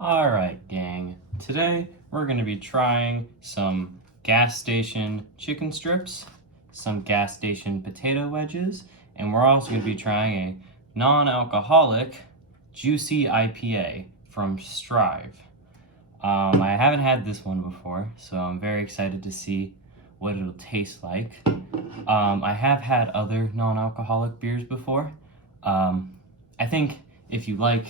Alright, gang. Today we're going to be trying some gas station chicken strips, some gas station potato wedges, and we're also going to be trying a non-alcoholic juicy IPA from Strive. I haven't had this one before, so I'm very excited to see what it'll taste like. I have had other non-alcoholic beers before. I think if you like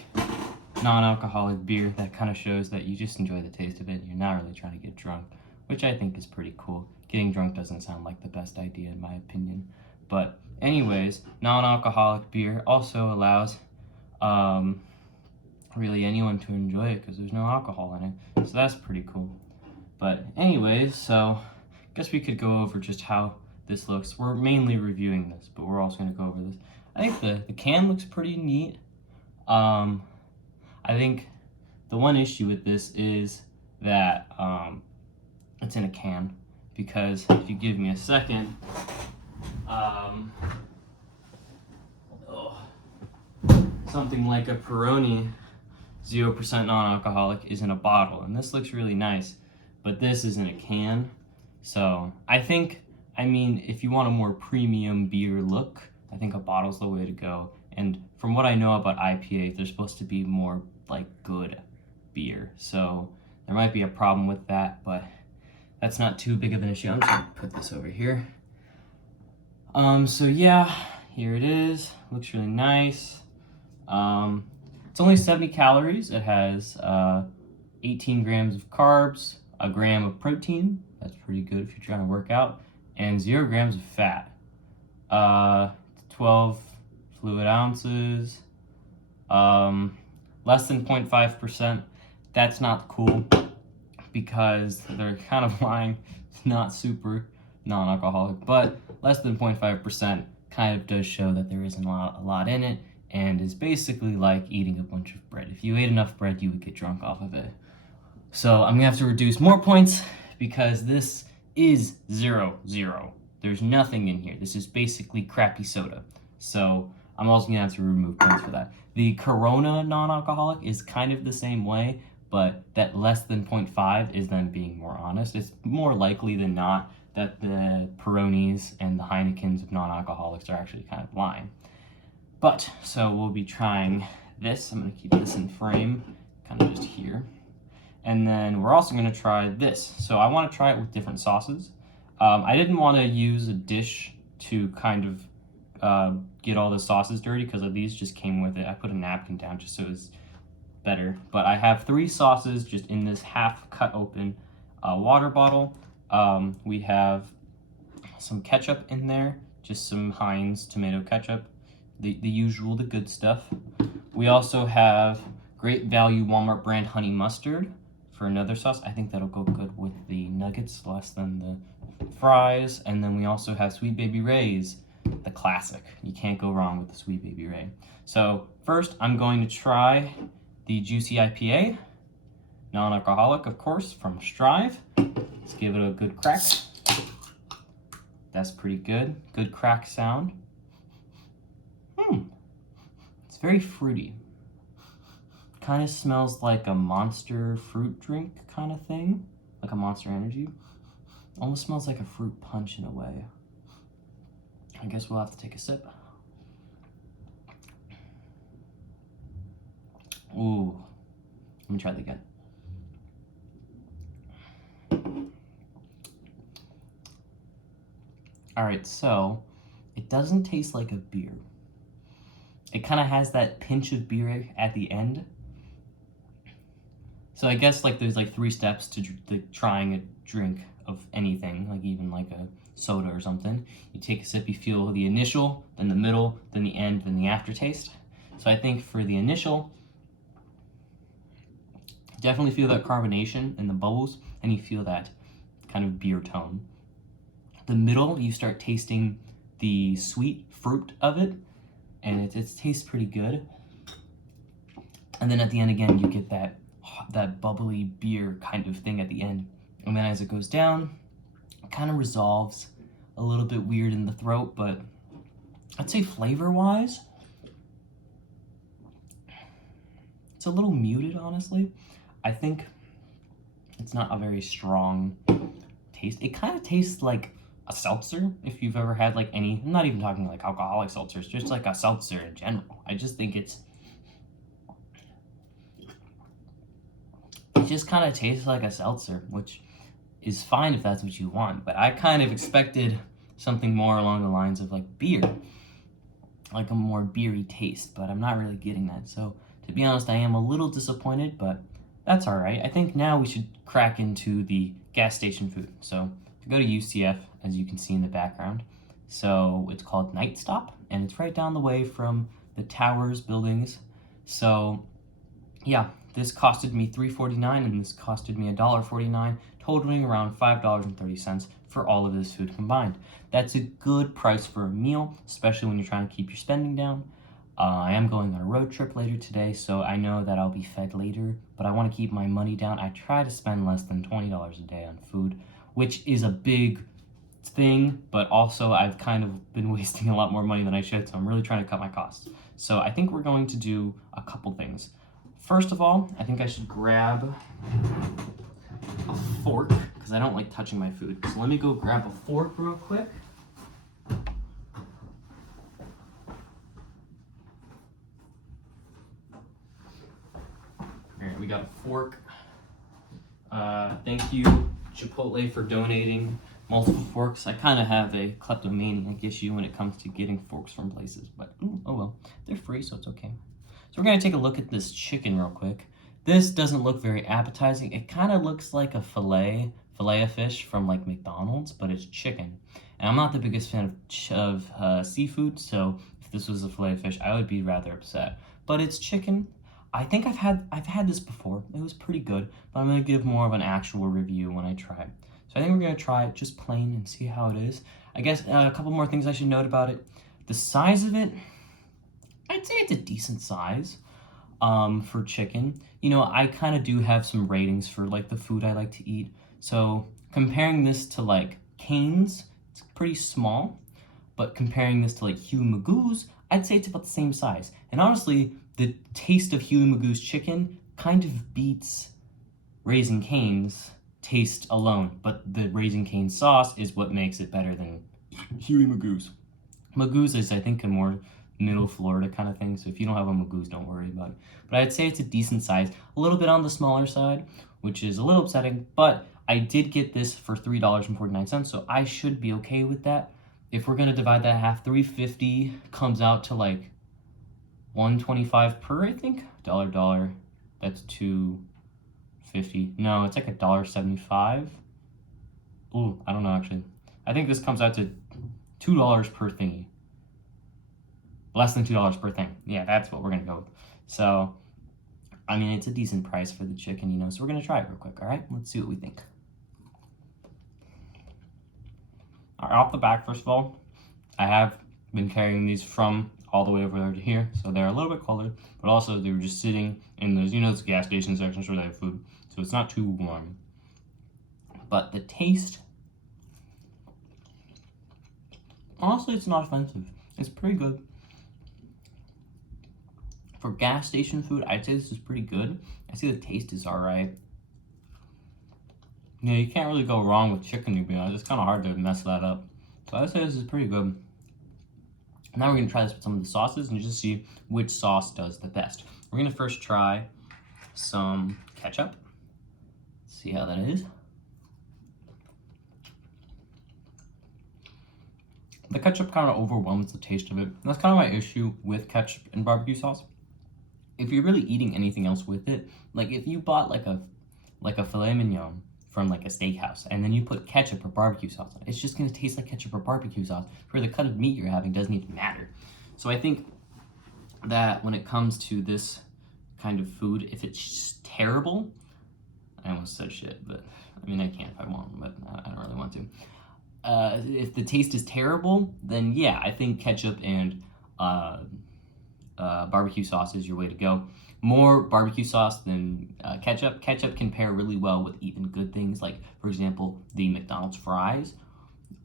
non-alcoholic beer, that kind of shows that you just enjoy the taste of it. You're not really trying to get drunk, which I think is pretty cool. Getting drunk doesn't sound like the best idea in my opinion. But anyways, non-alcoholic beer also allows really anyone to enjoy it because there's no alcohol in it. So that's pretty cool. But anyways, so I guess we could go over just how this looks. We're mainly reviewing this, but we're also going to go over this. I think the can looks pretty neat. I think the one issue with this is that it's in a can, because if you give me a second, something like a Peroni 0% non-alcoholic is in a bottle, and this looks really nice, but this is in a can. So I mean, if you want a more premium beer look, I think a bottle's the way to go. And from what I know about IPA, they're supposed to be more like good beer. So there might be a problem with that, but that's not too big of an issue. I'm just gonna put this over here. So yeah, here it is. Looks really nice. It's only 70 calories. It has 18 grams of carbs, a gram of protein. That's pretty good if you're trying to work out, and 0 grams of fat. 12 fluid ounces. Less than 0.5%. That's not cool because they're kind of lying. It's not super non-alcoholic, but less than 0.5% kind of does show that there isn't a lot in it, and is basically like eating a bunch of bread. If you ate enough bread, you would get drunk off of it. So I'm gonna have to reduce more points because this is 0-0. There's nothing in here. This is basically crappy soda. So I'm also gonna have to remove points for that. The Corona non-alcoholic is kind of the same way, but that less than 0.5 is them being more honest. It's more likely than not that the Peronis and the Heinekens of non-alcoholics are actually kind of lying. But, so we'll be trying this. I'm gonna keep this in frame, kind of just here. And then we're also gonna try this. So I wanna try it with different sauces. I didn't wanna use a dish to kind of get all the sauces dirty because these just came with it. I put a napkin down just so it was better. But I have 3 sauces just in this half cut open water bottle. We have some ketchup in there, just some Heinz tomato ketchup, the usual, the good stuff. We also have Great Value Walmart brand honey mustard for another sauce. I think that'll go good with the nuggets less than the fries. And then we also have Sweet Baby Ray's, the classic. You can't go wrong with the Sweet Baby Ray. So first I'm going to try the Juicy IPA, non-alcoholic of course, from Strive. Let's give it a good crack. That's pretty good. Good crack sound. It's very fruity. Kind of smells like a Monster fruit drink kind of thing, like a Monster Energy. Almost smells like a fruit punch in a way. I guess we'll have to take a sip. Ooh, let me try that again. All right, so it doesn't taste like a beer. It kind of has that pinch of beer at the end. So I guess like there's like 3 steps to trying a drink of anything, like even like a soda or something. You take a sip, you feel the initial, then the middle, then the end, then the aftertaste. So I think for the initial, definitely feel that carbonation in the bubbles, and you feel that kind of beer tone. The middle, you start tasting the sweet fruit of it, and it tastes pretty good. And then at the end again, you get that bubbly beer kind of thing at the end. And then as it goes down, it kind of resolves a little bit weird in the throat, but I'd say flavor-wise, It's a little muted, honestly. I think it's not a very strong taste. It kind of tastes like a seltzer, if you've ever had like any, I'm not even talking like alcoholic seltzers, just like a seltzer in general. I just think it just kind of tastes like a seltzer, which is fine if that's what you want, but I kind of expected something more along the lines of like beer, like a more beery taste, but I'm not really getting that. So to be honest, I am a little disappointed, but that's all right. I think now we should crack into the gas station food. So if you go to UCF, as you can see in the background, so it's called Night Stop, and it's right down the way from the Towers buildings. So yeah, this costed me $3.49, and this costed me $1.49, totaling around $5.30 for all of this food combined. That's a good price for a meal, especially when you're trying to keep your spending down. I am going on a road trip later today, so I know that I'll be fed later, but I want to keep my money down. I try to spend less than $20 a day on food, which is a big thing, but also I've kind of been wasting a lot more money than I should, so I'm really trying to cut my costs. So I think we're going to do a couple things. First of all, I think I should grab a fork, because I don't like touching my food. So let me go grab a fork real quick. Alright, we got a fork. Thank you, Chipotle, for donating multiple forks. I kind of have a kleptomaniac issue when it comes to getting forks from places, but oh well, they're free, so it's okay. So we're gonna take a look at this chicken real quick. This doesn't look very appetizing. It kind of looks like a filet of fish from like McDonald's, but it's chicken. And I'm not the biggest fan of seafood, so if this was a filet of fish, I would be rather upset. But it's chicken. I think I've had this before. It was pretty good, but I'm gonna give more of an actual review when I try it. So I think we're gonna try it just plain and see how it is. I guess a couple more things I should note about it. The size of it, I'd say it's a decent size for chicken. You know, I kind of do have some ratings for like the food I like to eat. So comparing this to like Cane's, it's pretty small. But comparing this to like Huey Magoo's, I'd say it's about the same size. And honestly, the taste of Huey Magoo's chicken kind of beats Raising Cane's taste alone. But the Raising Cane sauce is what makes it better than Huey Magoo's. Magoo's is, I think, a more middle Florida kind of thing, so if you don't have a Magoo's, don't worry about it. But I'd say it's a decent size, a little bit on the smaller side, which is a little upsetting, but I did get this for $3.49, so I should be okay with that. If we're gonna divide that half, $3.50 comes out to like $1.25 per, I think. Dollar, that's $2.50. No, it's like $1.75. Ooh, I don't know actually. I think this comes out to $2 per thingy. Less than $2 per thing. Yeah, that's what we're gonna go with. So, I mean, it's a decent price for the chicken, you know, so we're gonna try it real quick, all right? Let's see what we think. All right, off the back, first of all, I have been carrying these from all the way over there to here, so they're a little bit colder, but also they were just sitting in those, you know, those gas station sections where they have food, so it's not too warm. But the taste, honestly, it's not offensive. It's pretty good. For gas station food, I'd say this is pretty good. I see the taste is all right. Yeah, you can't really go wrong with chicken, to be honest. It's kind of hard to mess that up. So I'd say this is pretty good. Now we're gonna try this with some of the sauces and just see which sauce does the best. We're gonna first try some ketchup. See how that is. The ketchup kind of overwhelms the taste of it. That's kind of my issue with ketchup and barbecue sauce. If you're really eating anything else with it, like if you bought like a filet mignon from like a steakhouse and then you put ketchup or barbecue sauce on it, it's just gonna taste like ketchup or barbecue sauce. For the cut of meat you're having doesn't even matter. So I think that when it comes to this kind of food, if it's terrible, I almost said shit, but I mean I can if I want, but I don't really want to. If the taste is terrible, then yeah, I think ketchup and barbecue sauce is your way to go. More barbecue sauce than ketchup. Ketchup can pair really well with even good things, like, for example, the McDonald's fries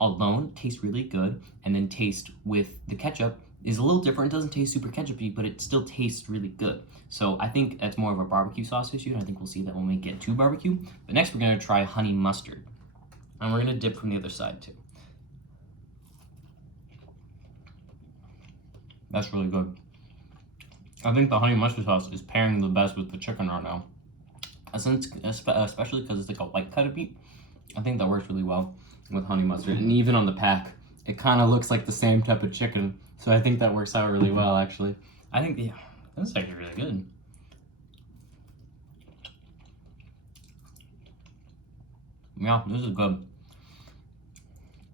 alone taste really good, and then taste with the ketchup, is a little different. It doesn't taste super ketchupy, but it still tastes really good. So I think that's more of a barbecue sauce issue, and I think we'll see that when we get to barbecue. But next we're gonna try honey mustard. And we're gonna dip from the other side too. That's really good. I think the honey mustard sauce is pairing the best with the chicken right now. Since, especially because it's like a white cut of meat, I think that works really well with honey mustard. And even on the pack, it kind of looks like the same type of chicken. So I think that works out really well, actually. I think, yeah, that's actually really good. Yeah, this is good.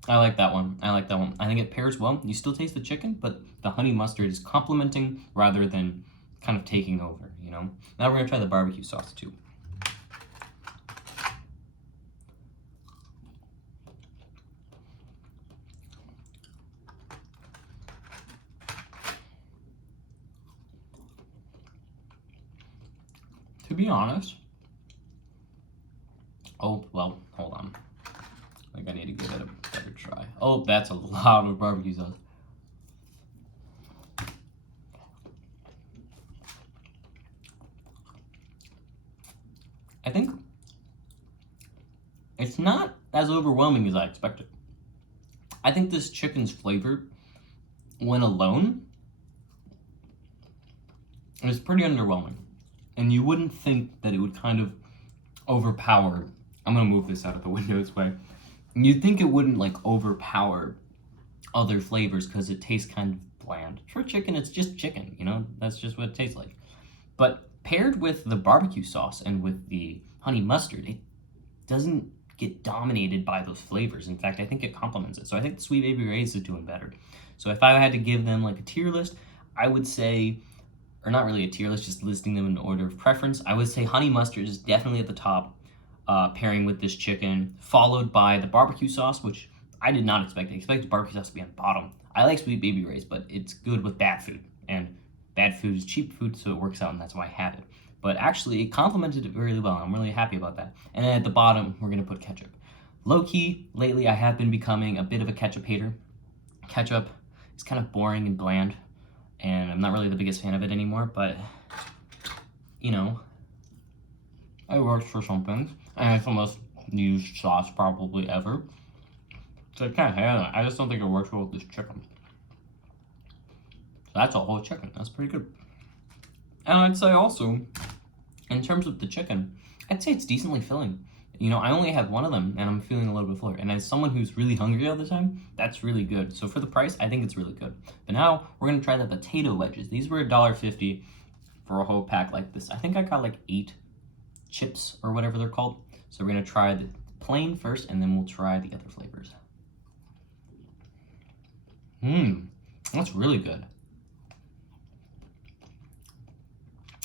I like that one. I like that one. I think it pairs well. You still taste the chicken, but the honey mustard is complementing rather than kind of taking over, you know? Now we're gonna try the barbecue sauce too. To be honest, oh, well, hold on. I think I need to give it a better try. Oh, that's a lot of barbecue sauce. I think it's not as overwhelming as I expected. I think this chicken's flavor, when alone, is pretty underwhelming. And you wouldn't think that it would kind of overpower. I'm gonna move this out of the window this way. You'd think it wouldn't like overpower other flavors because it tastes kind of bland. For chicken, it's just chicken, you know? That's just what it tastes like. But paired with the barbecue sauce and with the honey mustard, it doesn't get dominated by those flavors. In fact, I think it complements it. So I think the Sweet Baby Ray's is doing better. So if I had to give them like a tier list, I would say, or not really a tier list, just listing them in order of preference, I would say honey mustard is definitely at the top, pairing with this chicken, followed by the barbecue sauce, which I did not expect. I expected barbecue sauce to be on the bottom. I like Sweet Baby Ray's, but it's good with bad food. And bad food is cheap food, so it works out, and that's why I have it. But actually, it complemented it really well. I'm really happy about that. And then at the bottom, we're gonna put ketchup. Low-key, lately, I have been becoming a bit of a ketchup hater. Ketchup is kind of boring and bland, and I'm not really the biggest fan of it anymore, but, you know, it works for some things. And it's the most used sauce probably ever. So I can't hate it. I just don't think it works well with this chicken. So that's a whole chicken. That's pretty good. And I'd say also, in terms of the chicken, I'd say it's decently filling. You know, I only had one of them, and I'm feeling a little bit fuller. And as someone who's really hungry all the time, that's really good. So for the price, I think it's really good. But now, we're gonna try the potato wedges. These were $1.50 for a whole pack like this. I think I got like 8 chips, or whatever they're called. So we're gonna try the plain first, and then we'll try the other flavors. That's really good.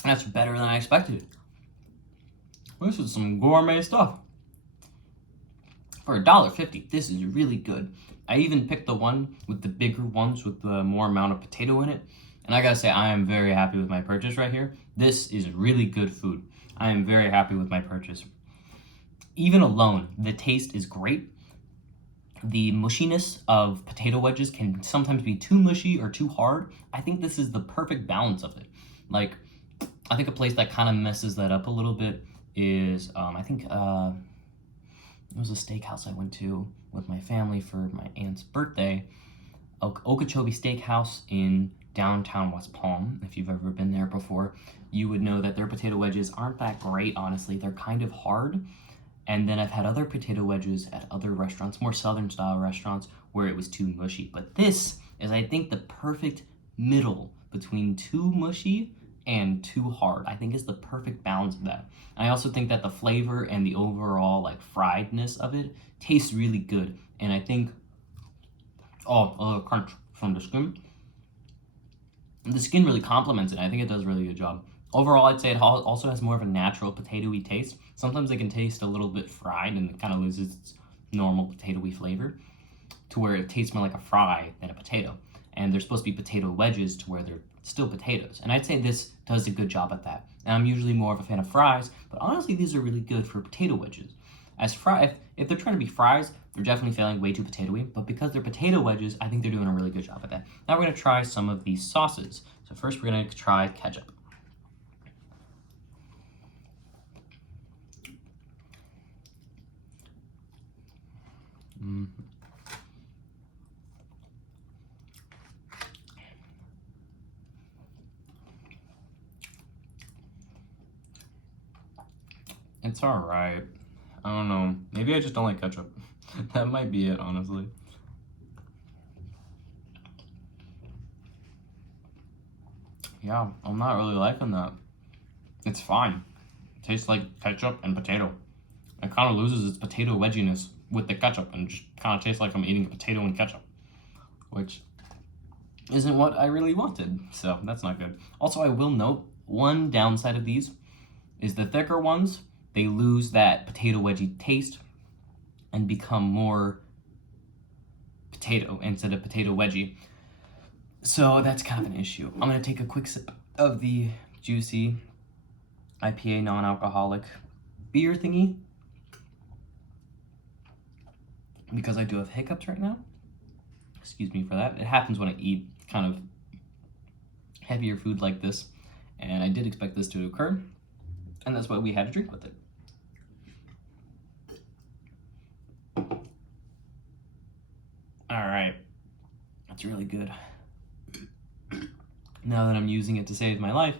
That's better than I expected. This is some gourmet stuff. For $1.50, this is really good. I even picked the one with the bigger ones with the more amount of potato in it. And I gotta say, I am very happy with my purchase right here. This is really good food. I am very happy with my purchase. Even alone, the taste is great. The mushiness of potato wedges can sometimes be too mushy or too hard. I think this is the perfect balance of it. Like, I think a place that kind of messes that up a little bit is, I think it was a steakhouse I went to with my family for my aunt's birthday. Okeechobee Steakhouse in downtown West Palm. If you've ever been there before, you would know that their potato wedges aren't that great, honestly. They're kind of hard. And then I've had other potato wedges at other restaurants, more southern style restaurants, where it was too mushy. But this is, I think, the perfect middle between too mushy and too hard. I think it's the perfect balance of that. I also think that the flavor and the overall like friedness of it tastes really good. And I think, a little crunch from the skin. The skin really complements it. I think it does a really good job. Overall, I'd say it also has more of a natural potato-y taste. Sometimes it can taste a little bit fried and it kind of loses its normal potato-y flavor to where it tastes more like a fry than a potato. And they're supposed to be potato wedges to where they're still potatoes. And I'd say this does a good job at that. And I'm usually more of a fan of fries, but honestly, these are really good for potato wedges. If they're trying to be fries, they're definitely failing way too potatoey. But because they're potato wedges, I think they're doing a really good job at that. Now we're gonna try some of these sauces. So first we're gonna try ketchup. It's alright. I don't know. Maybe I just don't like ketchup. That might be it, honestly. Yeah, I'm not really liking that. It's fine. It tastes like ketchup and potato. It kind of loses its potato wedginess with the ketchup and just kind of tastes like I'm eating potato and ketchup, which isn't what I really wanted, so that's not good. Also, I will note, one downside of these is the thicker ones, they lose that potato wedgie taste and become more potato instead of potato wedgie. So that's kind of an issue. I'm gonna take a quick sip of the juicy IPA non-alcoholic beer thingy because I do have hiccups right now. Excuse me for that. It happens when I eat kind of heavier food like this, and I did expect this to occur, and that's why we had to drink with it. All right, that's really good. Now that I'm using it to save my life,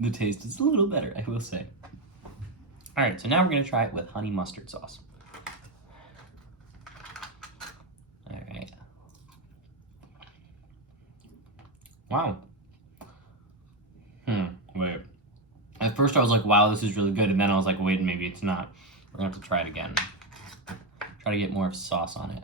the taste is a little better, I will say. All right, so now we're gonna try it with honey mustard sauce. All right. Wow. Wait. At first I was like, wow, this is really good, and then I was like, wait, maybe it's not. We're gonna have to try it again. Try to get more sauce on it.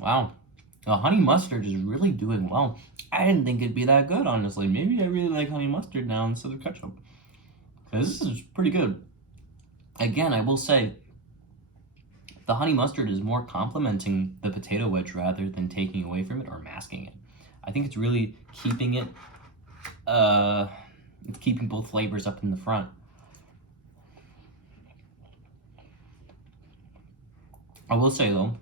Wow, the honey mustard is really doing well. I didn't think it'd be that good, honestly. Maybe I really like honey mustard now instead of ketchup, because this is pretty good. Again, I will say, the honey mustard is more complementing the potato wedge rather than taking away from it or masking it. I think it's really keeping it, it's keeping both flavors up in the front. I will say though,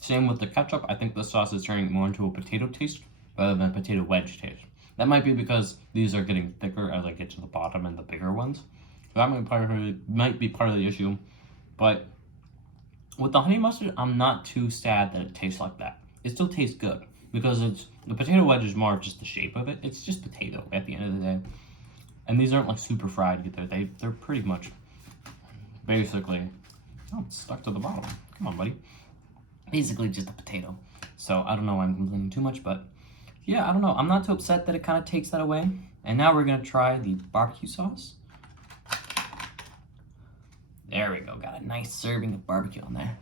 same with the ketchup, I think the sauce is turning more into a potato taste rather than a potato wedge taste. That might be because these are getting thicker as I get to the bottom and the bigger ones. So that might be part of the issue. But with the honey mustard, I'm not too sad that it tastes like that. It still tastes good because the potato wedge is more of just the shape of it. It's just potato at the end of the day. And these aren't like super fried either. They're pretty much basically, oh, it's stuck to the bottom. Come on, buddy. Basically just a potato. So I don't know why I'm complaining too much, but yeah, I don't know. I'm not too upset that it kind of takes that away. And now we're gonna try the barbecue sauce. There we go, got a nice serving of barbecue on there.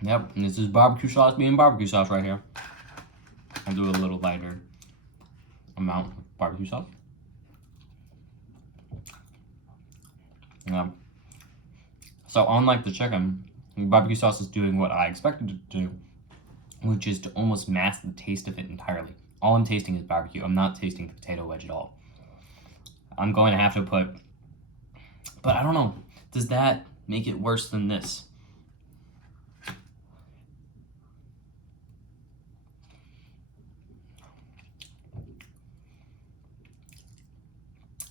Yep, and this is barbecue sauce being barbecue sauce right here. I'll do a little lighter amount of barbecue sauce. So unlike the chicken, barbecue sauce is doing what I expected it to do, which is to almost mask the taste of it entirely. All I'm tasting is barbecue. I'm not tasting the potato wedge at all. I'm going to have to put, but I don't know, does that make it worse than this?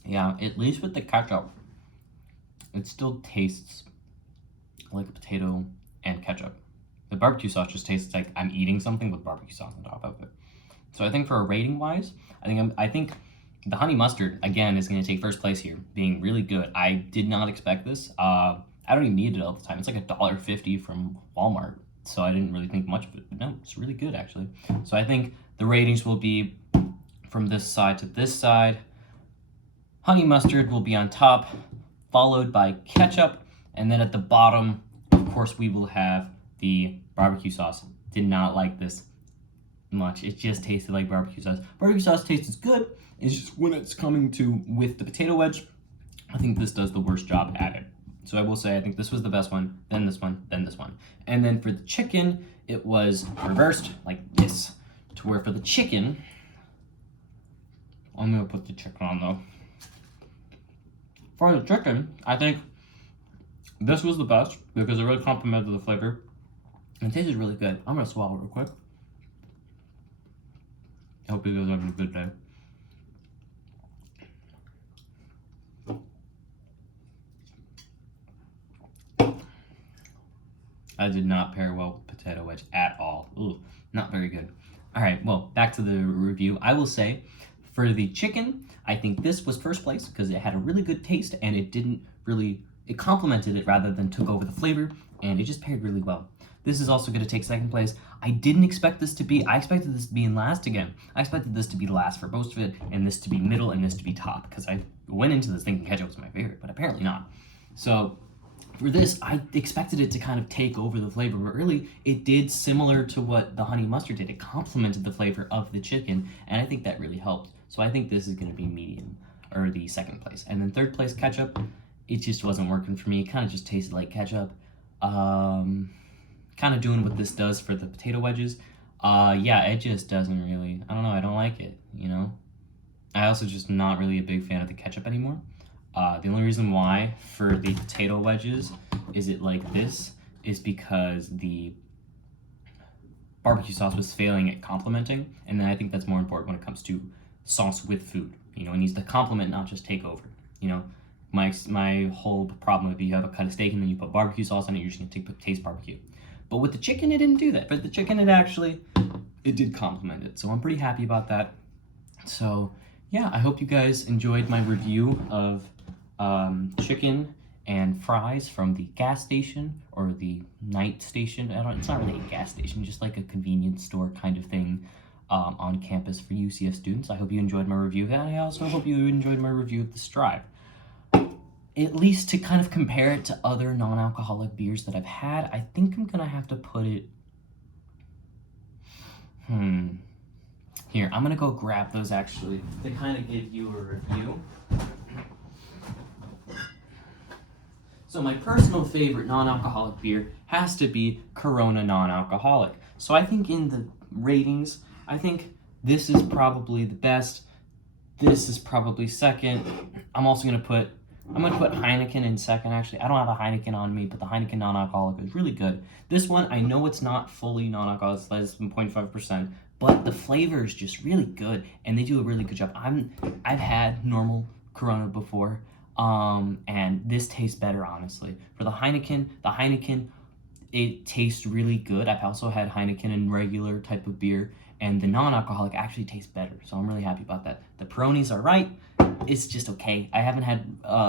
Yeah, at least with the ketchup, it still tastes like a potato and ketchup. The barbecue sauce just tastes like I'm eating something with barbecue sauce on top of it. So I think for a rating wise, I think the honey mustard again is going to take first place here, being really good. I did not expect this. I don't even need it all the time. It's like $1.50 from Walmart, so I didn't really think much of it. But no, it's really good actually. So I think the ratings will be from this side to this side. Honey mustard will be on top, followed by ketchup, and then at the bottom, of course, we will have the barbecue sauce. Did not like this much. It just tasted like barbecue sauce. Barbecue sauce tastes good. It's just when it's coming to with the potato wedge, I think this does the worst job at it. So I will say I think this was the best one, then this one, then this one. And then for the chicken, it was reversed like this. To where for the chicken, I'm gonna put the chicken on though. For the chicken, I think this was the best because it really complemented the flavor. And it tasted really good. I'm gonna swallow it real quick. I hope you guys are having a good day. I did not pair well with potato wedge at all. Ooh, not very good. All right, well, back to the review. I will say, for the chicken, I think this was first place because it had a really good taste and it complemented it rather than took over the flavor, and it just paired really well. This is also gonna take second place. I didn't expect this to be, I expected this to be in last again. I expected this to be last for most of it, and this to be middle, and this to be top, because I went into this thinking ketchup was my favorite, but apparently not. So, for this, I expected it to kind of take over the flavor, but really, it did similar to what the honey mustard did. It complemented the flavor of the chicken, and I think that really helped. So I think this is gonna be medium, or the second place. And then third place, ketchup, it just wasn't working for me. It kind of just tasted like ketchup. Kind of doing what this does for the potato wedges. Yeah, it just doesn't really, I don't know, I don't like it, you know? I also just not really a big fan of the ketchup anymore. The only reason why for the potato wedges is it like this is because the barbecue sauce was failing at complementing, and then I think that's more important when it comes to sauce with food. You know, it needs to complement, not just take over. You know, my whole problem would be you have a cut of steak and then you put barbecue sauce on it, you're just gonna taste barbecue. But with the chicken, it didn't do that. But the chicken, it did complement it. So I'm pretty happy about that. So yeah, I hope you guys enjoyed my review of chicken and fries from the gas station or the night station. It's not really a gas station, just like a convenience store kind of thing on campus for UCF students. I hope you enjoyed my review of that. And I also hope you enjoyed my review of the Strive. At least to kind of compare it to other non-alcoholic beers that I've had, I think I'm gonna have to put it, Here, I'm gonna go grab those actually to kind of give you a review. So my personal favorite non-alcoholic beer has to be Corona non-alcoholic. So I think in the ratings, I think this is probably the best. This is probably second. I'm gonna put Heineken in second, actually. I don't have a Heineken on me, but the Heineken non-alcoholic is really good. This one, I know it's not fully non-alcoholic, it's less than 0.5%, but the flavor is just really good, and they do a really good job. I've had normal Corona before, and this tastes better, honestly. For the Heineken, it tastes really good. I've also had Heineken in regular type of beer, and the non-alcoholic actually tastes better, so I'm really happy about that. The Peronis are right. It's just okay. I haven't had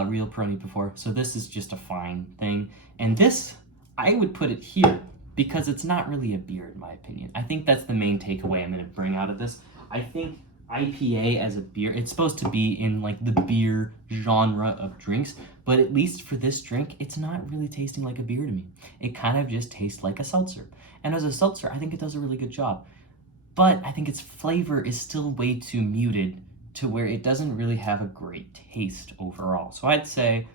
real Peroni before, so this is just a fine thing. And this, I would put it here because it's not really a beer in my opinion. I think that's the main takeaway I'm going to bring out of this. I think IPA as a beer, it's supposed to be in like the beer genre of drinks, but at least for this drink, it's not really tasting like a beer to me. It kind of just tastes like a seltzer. And as a seltzer, I think it does a really good job. But I think its flavor is still way too muted to where it doesn't really have a great taste overall. So I'd say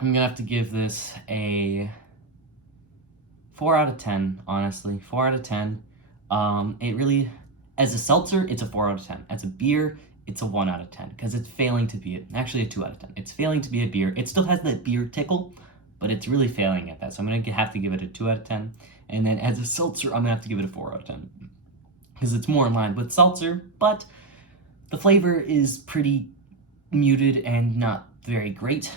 I'm gonna have to give this a 4 out of 10, honestly. 4 out of 10. It really, as a seltzer, it's a 4 out of 10. As a beer, it's a 1 out of 10, because it's failing to be, actually a 2 out of 10. It's failing to be a beer. It still has that beer tickle, but it's really failing at that. So I'm gonna have to give it a 2 out of 10. And then as a seltzer, I'm gonna have to give it a 4 out of 10. Because it's more in line with seltzer, but the flavor is pretty muted and not very great.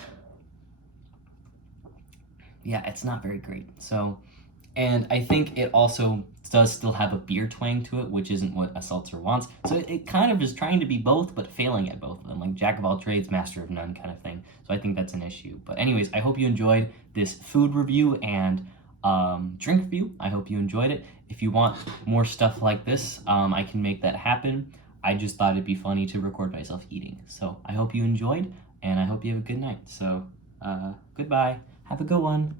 Yeah, it's not very great. So, and I think it also does still have a beer twang to it, which isn't what a seltzer wants. So it kind of is trying to be both, but failing at both of them, like jack of all trades, master of none kind of thing. So I think that's an issue. But anyways, I hope you enjoyed this food review and drink review. I hope you enjoyed it. If you want more stuff like this, I can make that happen. I just thought it'd be funny to record myself eating. So I hope you enjoyed, and I hope you have a good night. So goodbye. Have a good one.